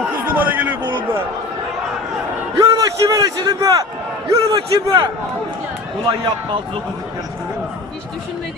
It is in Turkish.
9 numara geliyor Borun be. Yürü bakayım hele senin be. Yürü bakayım be. Ulan yapma 6-9'luk yarış görüyor musun? Hiç düşünmedim.